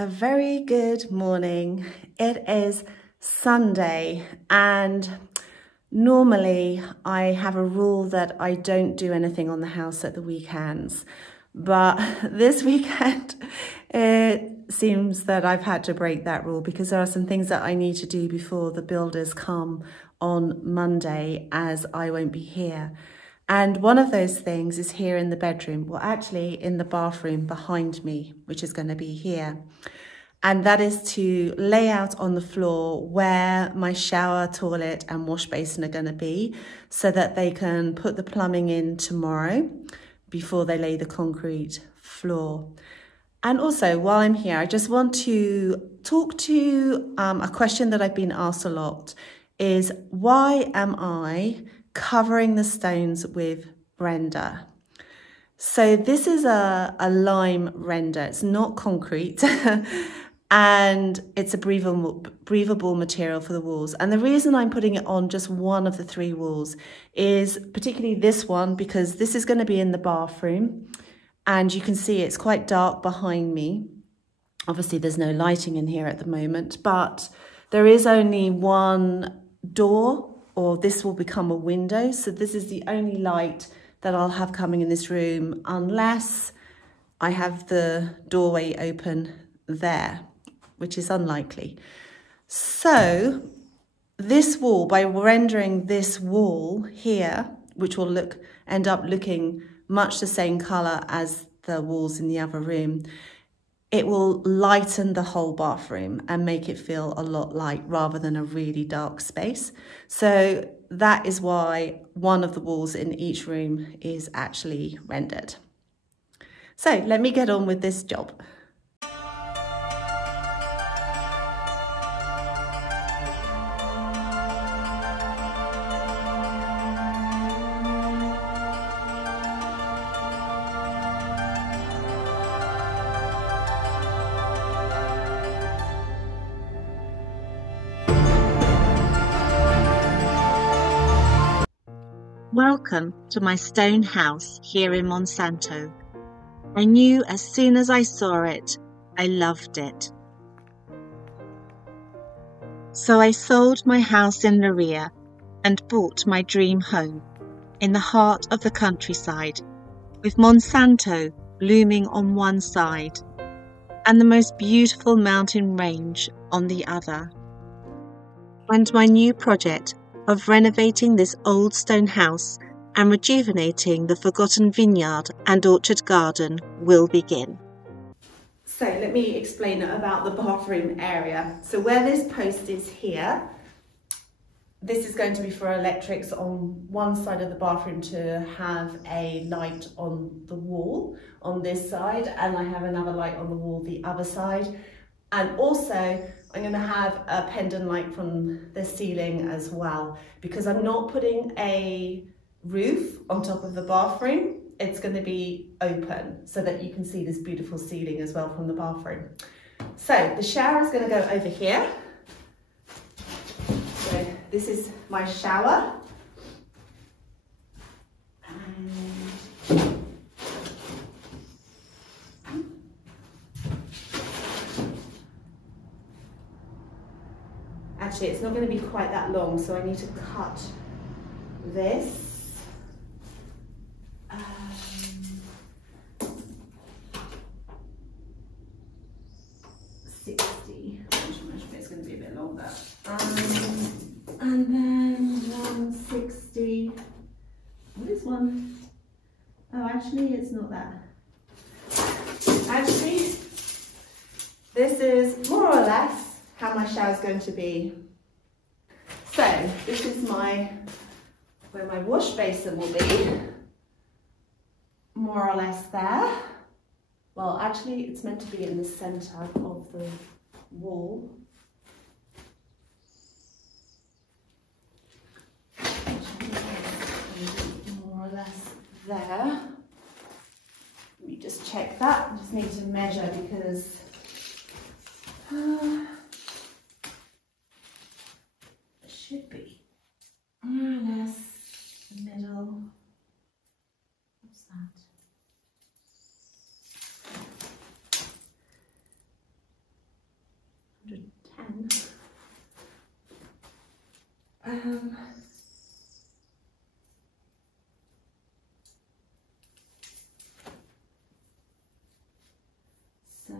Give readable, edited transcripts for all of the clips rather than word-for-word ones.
A very good morning. It is Sunday and normally I have a rule that I don't do anything on the house at the weekends, but this weekend it seems that I've had to break that rule because there are some things that I need to do before the builders come on Monday, as I won't be here. And one of those things is here in the bedroom, well actually in the bathroom behind me, which is going to be here. And that is to lay out on the floor where my shower, toilet and wash basin are going to be, so that they can put the plumbing in tomorrow before they lay the concrete floor. And also, while I'm here, I just want to talk to a question that I've been asked a lot is, why am I covering the stones with render? So this is a lime render. It's not concrete and it's a breathable material for the walls. And the reason I'm putting it on just one of the three walls is particularly this one, because this is going to be in the bathroom and you can see it's quite dark behind me. Obviously there's no lighting in here at the moment, but there is only one door, or this will become a window. So this is the only light that I'll have coming in this room, unless I have the doorway open there, which is unlikely. So this wall, by rendering this wall here, which will end up looking much the same color as the walls in the other room, it will lighten the whole bathroom and make it feel a lot light rather than a really dark space. So that is why one of the walls in each room is actually rendered. So let me get on with this job. Welcome to my stone house here in Monsanto. I knew as soon as I saw it, I loved it. So I sold my house in the rear and bought my dream home in the heart of the countryside, with Monsanto looming on one side and the most beautiful mountain range on the other. And my new project of renovating this old stone house and rejuvenating the forgotten vineyard and orchard garden will begin. So let me explain about the bathroom area. So where this post is here, this is going to be for electrics on one side of the bathroom to have a light on the wall on this side, and I have another light on the wall the other side. And also I'm going to have a pendant light from the ceiling as well, because I'm not putting a roof on top of the bathroom. It's going to be open so that you can see this beautiful ceiling as well from the bathroom. So the shower is going to go over here. So this is my shower. Actually, it's not going to be quite that long, so I need to cut this. 60. It's going to be a bit longer. And then 160. What is one? Oh, actually, it's not that. Actually, this is more or less how my shower is going to be. So this is where my wash basin will be, more or less there. Well, actually it's meant to be in the center of the wall. More or less there. Let me just check that. I just need to measure because should be more or less the middle. What's that? 110. So,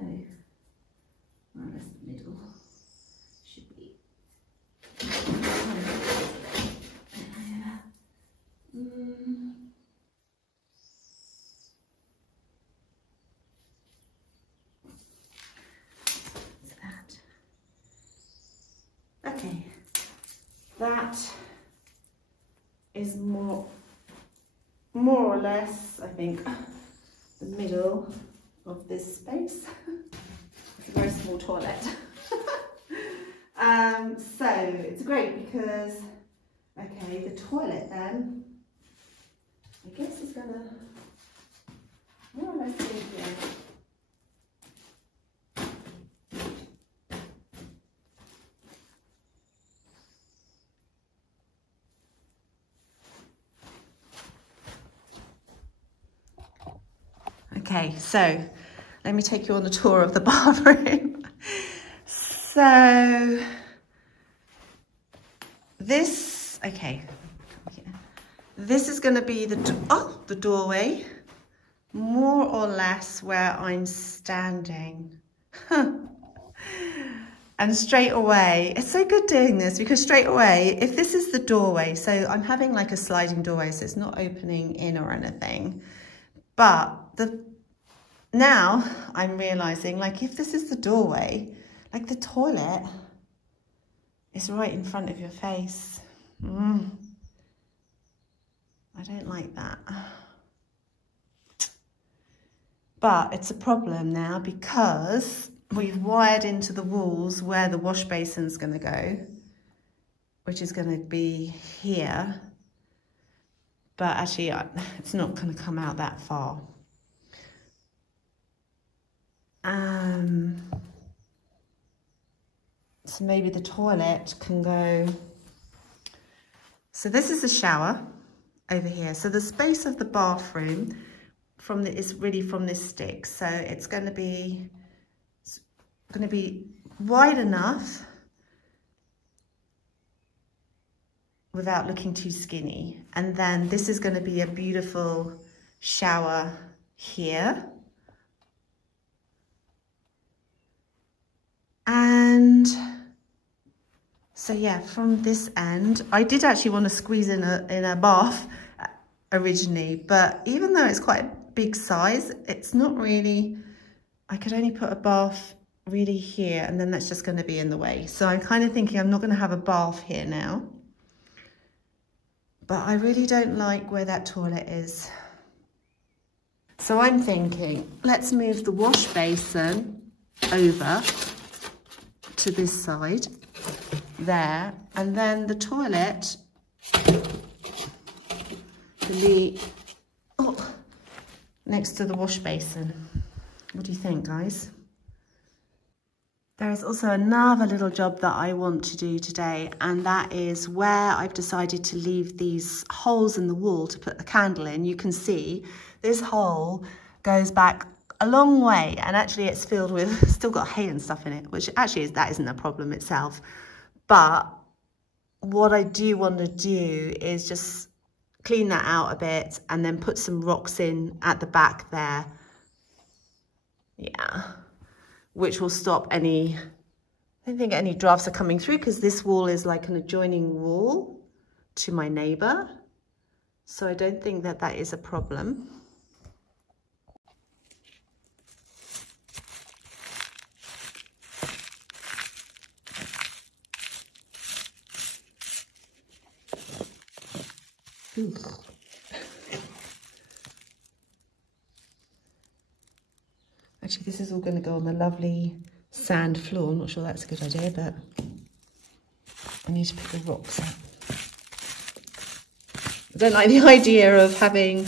more or less the middle should be. Okay, that is more or less, I think, the middle of this space. It's a very small toilet. So it's great because, okay, the toilet then, I guess is gonna more or less be here. Okay, so let me take you on the tour of the bathroom. So this, okay, this is going to be the doorway, more or less where I'm standing. And straight away, it's so good doing this because straight away, if this is the doorway, so I'm having like a sliding doorway, so it's not opening in or anything, but now I'm realizing, like, if this is the doorway, like the toilet is right in front of your face. I don't like that. But it's a problem now because we've wired into the walls where the wash basin's going to go, which is going to be here. But actually, it's not going to come out that far. So maybe the toilet can go. So this is the shower over here. So the space of the bathroom is really from this stick. So it's going to be wide enough without looking too skinny. And then this is going to be a beautiful shower here. And so yeah, from this end, I did actually want to squeeze in a bath originally, but even though it's quite a big size, it's not really, I could only put a bath really here, and then that's just going to be in the way. So I'm kind of thinking I'm not going to have a bath here now, but I really don't like where that toilet is. So I'm thinking, let's move the wash basin over to this side there, and then the toilet can be next to the wash basin. What do you think, guys? There is also another little job that I want to do today, and that is where I've decided to leave these holes in the wall to put the candle in. You can see this hole goes back a long way, and actually it's filled with, still got hay and stuff in it, which actually that isn't a problem itself. But what I do want to do is just clean that out a bit and then put some rocks in at the back there. Yeah, which will stop any, I don't think any drafts are coming through because this wall is like an adjoining wall to my neighbour. So I don't think that that is a problem. Actually, this is all going to go on the lovely sand floor. I'm not sure that's a good idea, but I need to pick the rocks up. I don't like the idea of having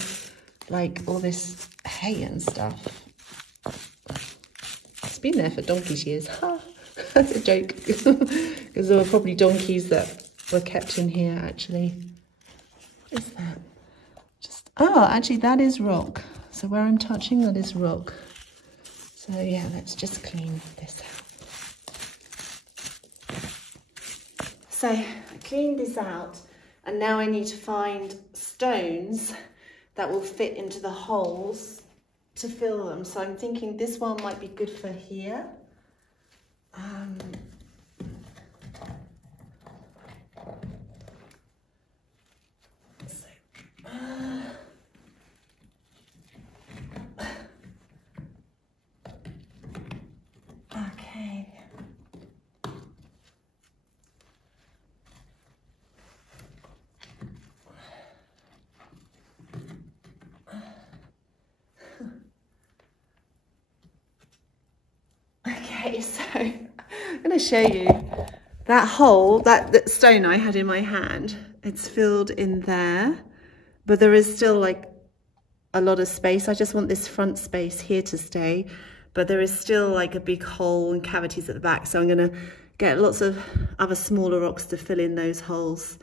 like all this hay and stuff. It's been there for donkey's years. That's a joke. Because there were probably donkeys that were kept in here actually. What is that? Oh, actually that is rock. So where I'm touching, that is rock. So yeah, let's just clean this out. So I cleaned this out and now I need to find stones that will fit into the holes to fill them. So I'm thinking this one might be good for here. Okay. Okay, so I'm going to show you that hole, that stone I had in my hand. It's filled in there, but there is still like a lot of space. I just want this front space here to stay, but there is still like a big hole and cavities at the back. So I'm going to get lots of other smaller rocks to fill in those holes.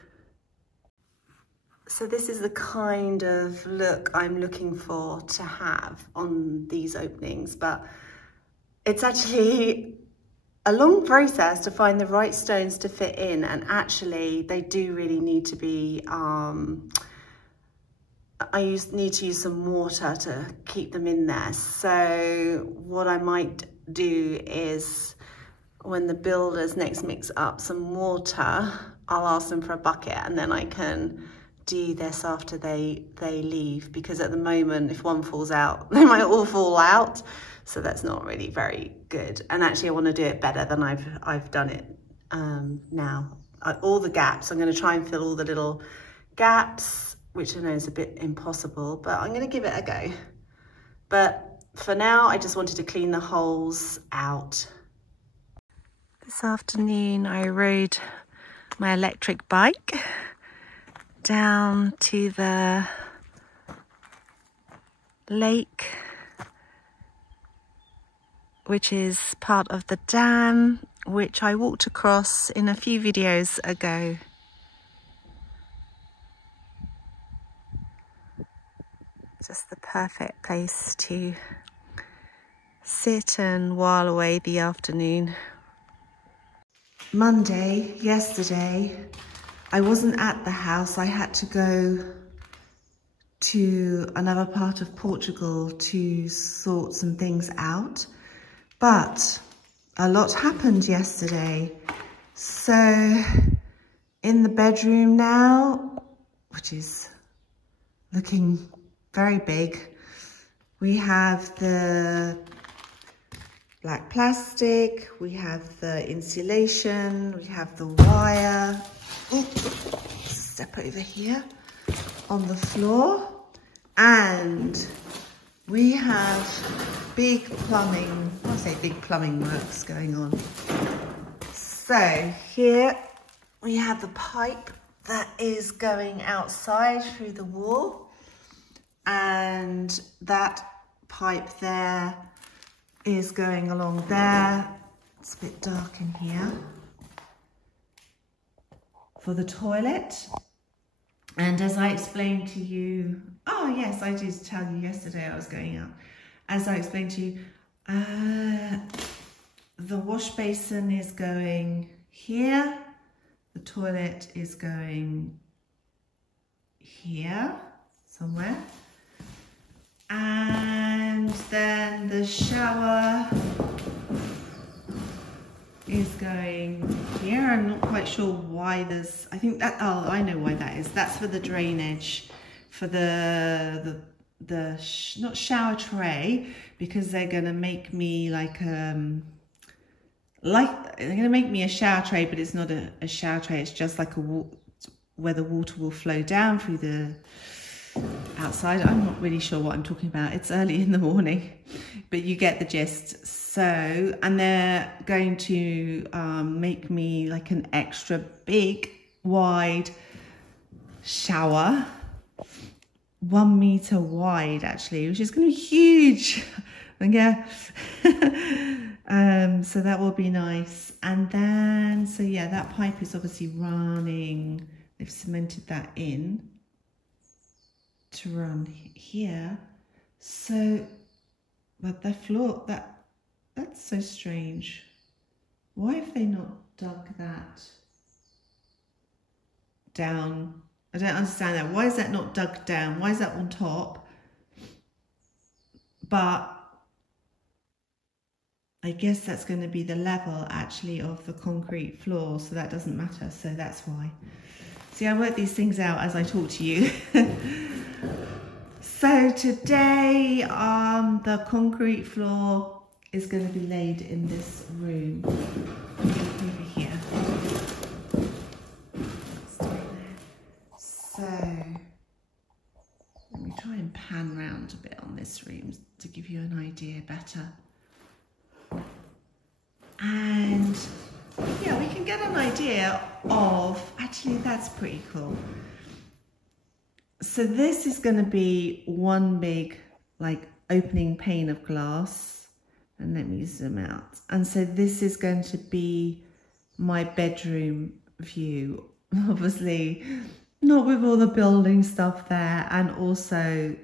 So this is the kind of look I'm looking for to have on these openings, but it's actually a long process to find the right stones to fit in, and actually they do really need to be, need to use some water to keep them in there. So what I might do is when the builders next mix up some water, I'll ask them for a bucket and then I can do this after they leave, because at the moment if one falls out they might all fall out, so that's not really very good. And actually I want to do it better than I've done it now. All the gaps, I'm going to try and fill all the little gaps, which I know is a bit impossible, but I'm going to give it a go. But for now I just wanted to clean the holes out. This afternoon I rode my electric bike down to the lake, which is part of the dam, which I walked across in a few videos ago. Just the perfect place to sit and while away the afternoon. Monday, yesterday, I wasn't at the house. I had to go to another part of Portugal to sort some things out. But a lot happened yesterday. So in the bedroom now, which is looking very big, we have the black plastic, we have the insulation, we have the wire. Step over here on the floor, and we have big plumbing, I say big plumbing works going on. So here we have the pipe that is going outside through the wall, and that pipe there is going along there. It's a bit dark in here. For the toilet. And as I explained to you, oh yes, I did tell you yesterday I was going out. As I explained to you, the wash basin is going here, the toilet is going here somewhere, and then the shower is going here. I'm not quite sure why there's, I think that, oh, I know why that is. That's for the drainage, for the not shower tray, because they're gonna make me like they're gonna make me a shower tray, but it's not a shower tray. It's just like where the water will flow down through the outside. I'm not really sure what I'm talking about. It's early in the morning, but you get the gist. So, and they're going to make me like an extra big, wide shower, 1 meter wide actually, which is going to be huge. Yeah. So that will be nice. And then, so yeah, that pipe is obviously running. They've cemented that in to run here. So, but the floor, that's so strange. Why have they not dug that? down. I don't understand that. Why is that not dug down? Why is that on top? But I guess that's going to be the level actually of the concrete floor, so that doesn't matter, so that's why. See, I work these things out as I talk to you. So today the concrete floor is going to be laid in this room over here. So let me try and pan round a bit on this room to give you an idea better. And yeah, we can get an idea of, actually that's pretty cool. So this is going to be one big like opening pane of glass, and let me zoom out. And so this is going to be my bedroom view, obviously not with all the building stuff there, and also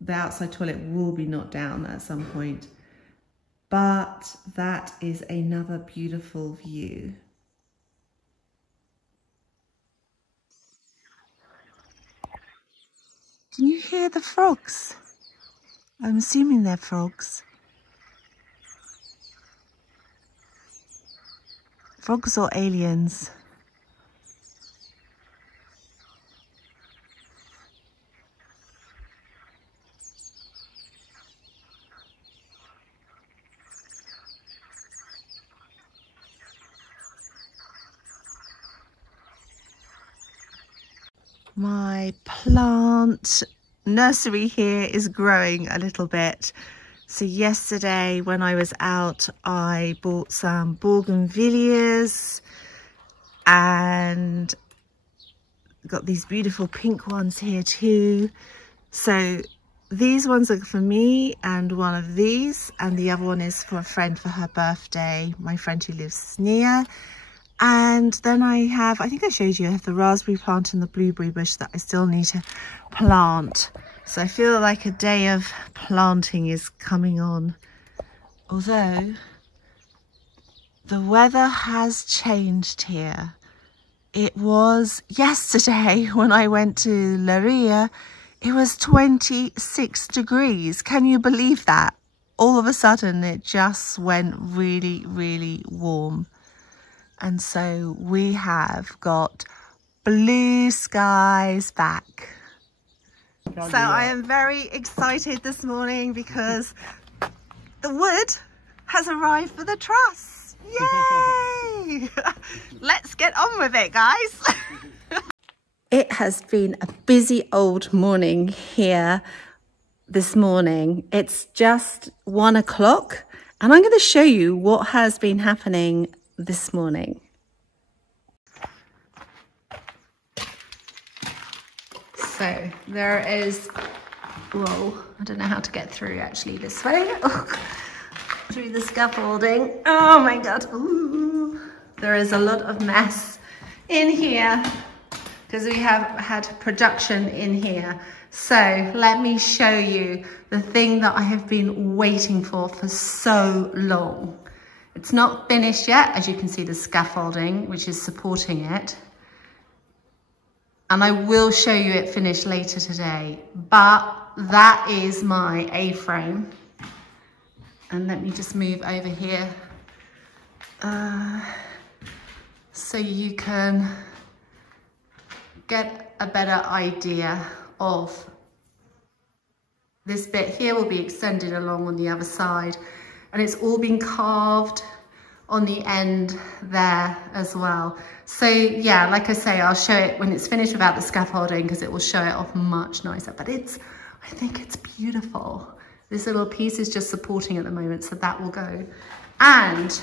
the outside toilet will be knocked down at some point. But that is another beautiful view. Can you hear the frogs? I'm assuming they're frogs. Frogs or aliens? My plant nursery here is growing a little bit. So yesterday when I was out, I bought some bougainvilleas and got these beautiful pink ones here too. So these ones are for me and one of these, and the other one is for a friend for her birthday, my friend who lives near. And then I have, I think I showed you, I have the raspberry plant and the blueberry bush that I still need to plant. So I feel like a day of planting is coming on. Although the weather has changed here. It was yesterday when I went to Leiria, it was 26 degrees. Can you believe that? All of a sudden it just went really, really warm. And so we have got blue skies back. So I am very excited this morning because the wood has arrived for the truss. Yay! Let's get on with it, guys. It has been a busy old morning here this morning. It's just 1 o'clock and I'm going to show you what has been happening this morning. So there is, whoa, I don't know how to get through actually this way. Through the scaffolding. Oh my God. Ooh. There is a lot of mess in here because we have had production in here. So let me show you the thing that I have been waiting for so long. It's not finished yet, as you can see the scaffolding, which is supporting it. And I will show you it finished later today, but that is my A-frame. And let me just move over here so you can get a better idea of this bit here will be extended along on the other side. And it's all been carved on the end there as well. So yeah, like I say, I'll show it when it's finished without the scaffolding because it will show it off much nicer, but I think it's beautiful. This little piece is just supporting at the moment, so that will go. And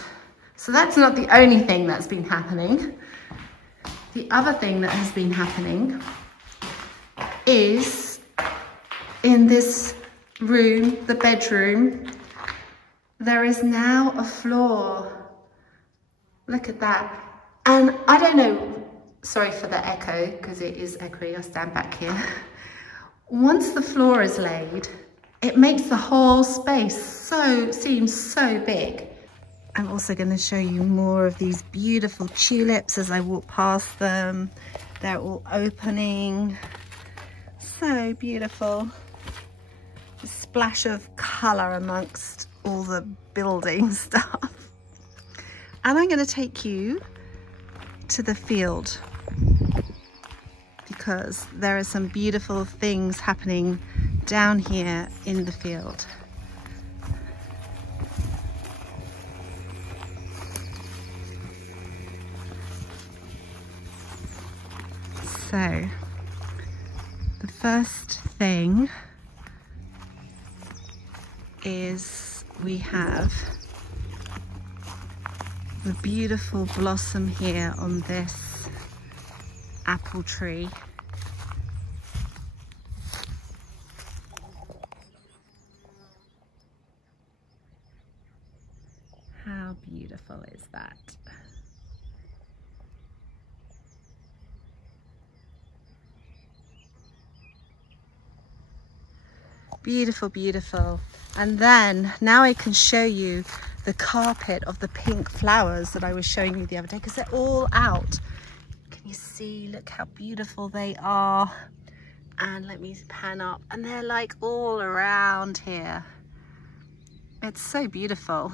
so that's not the only thing that's been happening. The other thing that has been happening is in this room, the bedroom, there is now a floor. Look at that. And I don't know, sorry for the echo, because it is echoey, I'll stand back here. Once the floor is laid, it makes the whole space seem so big. I'm also going to show you more of these beautiful tulips as I walk past them. They're all opening. So beautiful. A splash of colour amongst all the building stuff. And I'm going to take you to the field because there are some beautiful things happening down here in the field. So the first thing is we have the beautiful blossom here on this apple tree. How beautiful is that? Beautiful, beautiful. And then now I can show you the carpet of the pink flowers that I was showing you the other day, because they're all out. Can you see? Look how beautiful they are. And let me pan up, and they're like all around here. It's so beautiful.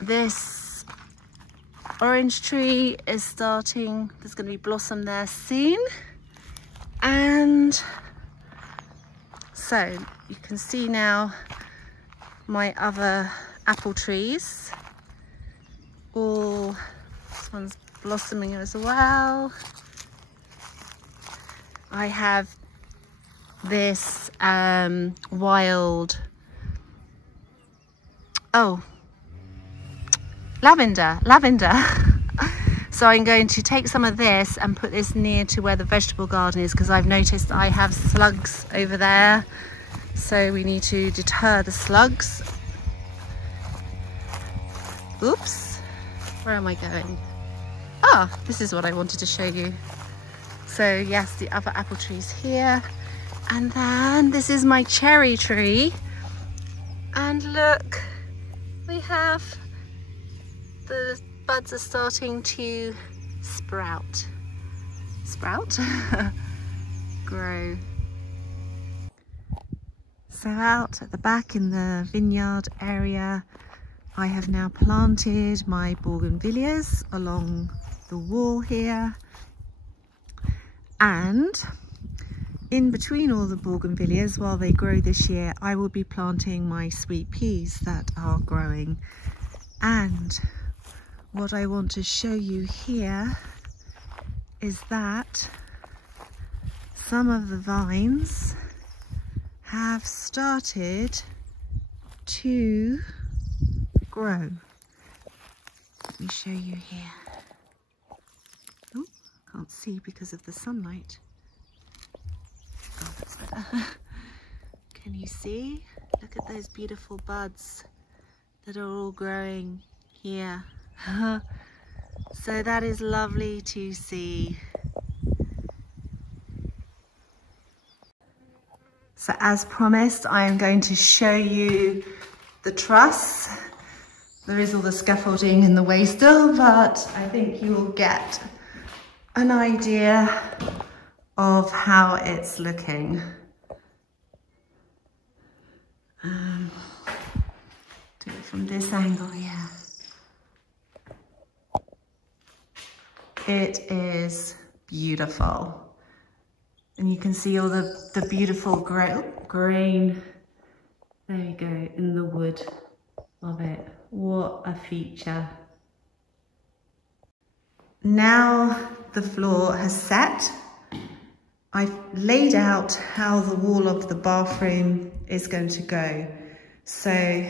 This orange tree is starting, there's going to be blossom there soon. And so you can see now my other apple trees, all, this one's blossoming as well. I have this wild, lavender. So I'm going to take some of this and put this near to where the vegetable garden is, because I've noticed I have slugs over there. So we need to deter the slugs. Oops, where am I going? Ah, this is what I wanted to show you. So yes, the other apple trees here. And then this is my cherry tree. And look, we have the buds are starting to sprout. Grow. So out at the back in the vineyard area, I have now planted my bougainvilleas along the wall here. And in between all the bougainvilleas, while they grow this year, I will be planting my sweet peas that are growing. And what I want to show you here is that some of the vines have started to grow. Let me show you here. Oh, can't see because of the sunlight. Oh, that's better. Can you see? Look at those beautiful buds that are all growing here. So that is lovely to see. So as promised, I am going to show you the truss. There is all the scaffolding in the way still, but I think you will get an idea of how it's looking. Do it from this angle, yeah. It is beautiful. And you can see all the beautiful grain, there you go, in the wood of it. What a feature. Now the floor has set, I've laid out how the wall of the bathroom is going to go. So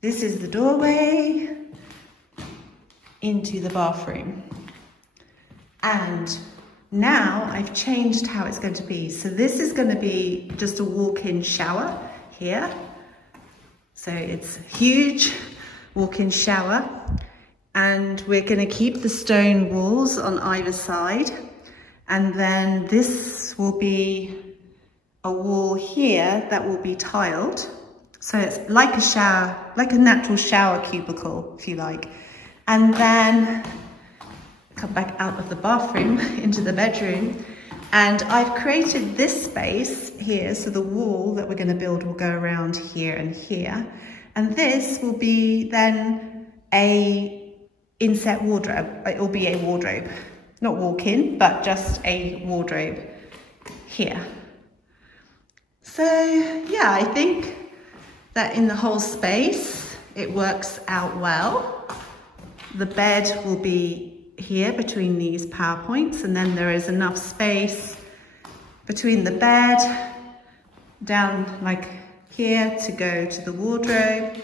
this is the doorway into the bathroom. And now I've changed how it's going to be. So this is going to be just a walk-in shower here. So it's huge walk-in shower. And we're going to keep the stone walls on either side. And then this will be a wall here that will be tiled. So it's like a shower, like a natural shower cubicle, if you like. And then come back out of the bathroom into the bedroom, and I've created this space here. So the wall that we're going to build will go around here and here, and this will be then a inset wardrobe. It will be a wardrobe, not walk-in, but just a wardrobe here. So yeah, I think that in the whole space it works out well. The bed will be here between these power points, and then there is enough space between the bed down like here to go to the wardrobe.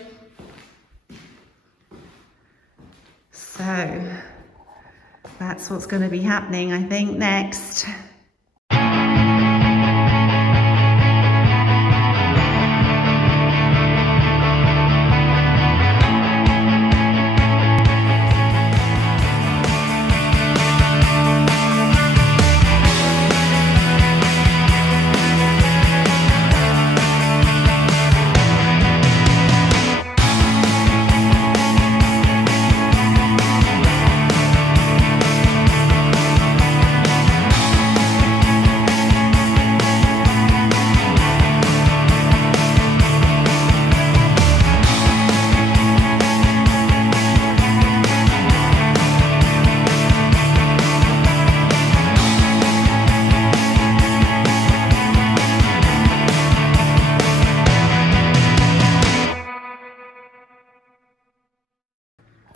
So that's what's going to be happening, I think, next.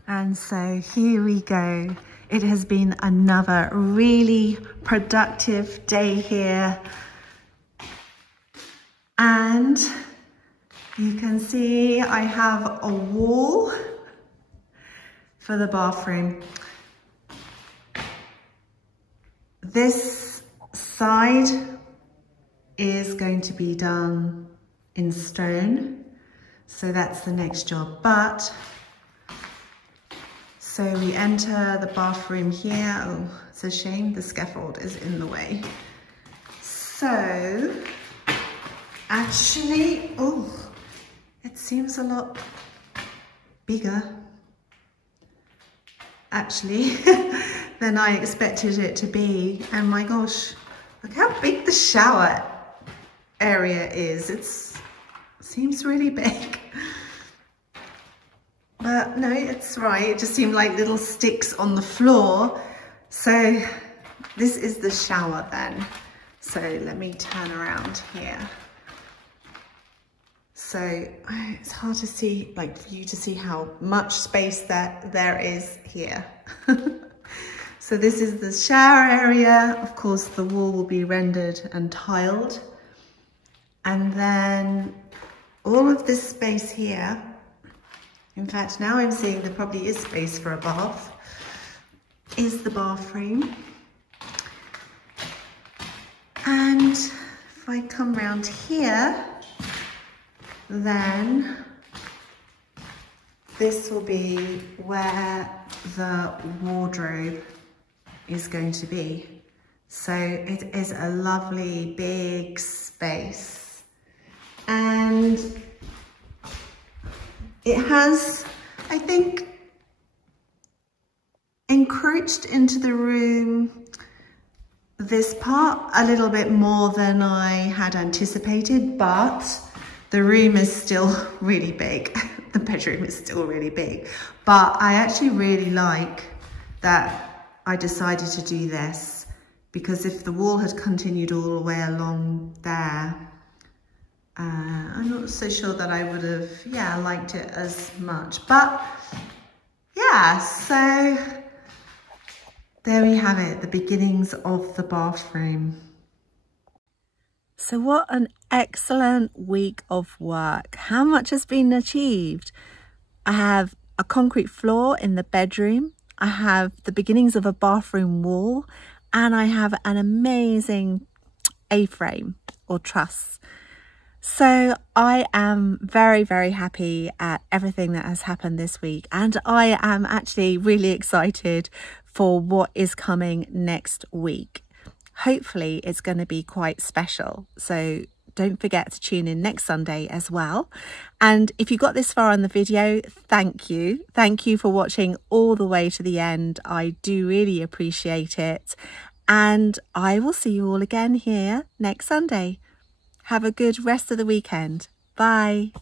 And so here we go. It has been another really productive day here. And you can see I have a wall for the bathroom. This side is going to be done in stone. So that's the next job. But so we enter the bathroom here. Oh, it's a shame the scaffold is in the way. So actually, oh, it seems a lot bigger actually than I expected it to be. And my gosh, look how big the shower area is. It seems really big. But no, it's right. It just seemed like little sticks on the floor. So this is the shower then. So let me turn around here. So it's hard to see, like for you to see how much space that there is here. So this is the shower area. Of course, the wall will be rendered and tiled. And then all of this space here, in fact, now I'm seeing there probably is space for a bath, is the bathroom. And if I come round here, then this will be where the wardrobe is going to be. So it is a lovely big space. And it has, I think, encroached into the room, this part, a little bit more than I had anticipated, but the room is still really big. The bedroom is still really big. But I actually really like that I decided to do this, because if the wall had continued all the way along there, I'm not so sure that I would have, liked it as much. But yeah, so there we have it, the beginnings of the bathroom. So what an excellent week of work. How much has been achieved? I have a concrete floor in the bedroom. I have the beginnings of a bathroom wall, and I have an amazing A-frame or truss. So I am very, very happy at everything that has happened this week, and I am actually really excited for what is coming next week. Hopefully it's going to be quite special. So don't forget to tune in next Sunday as well. And if you got this far on the video, thank you. Thank you for watching all the way to the end. I do really appreciate it. And I will see you all again here next Sunday. Have a good rest of the weekend. Bye.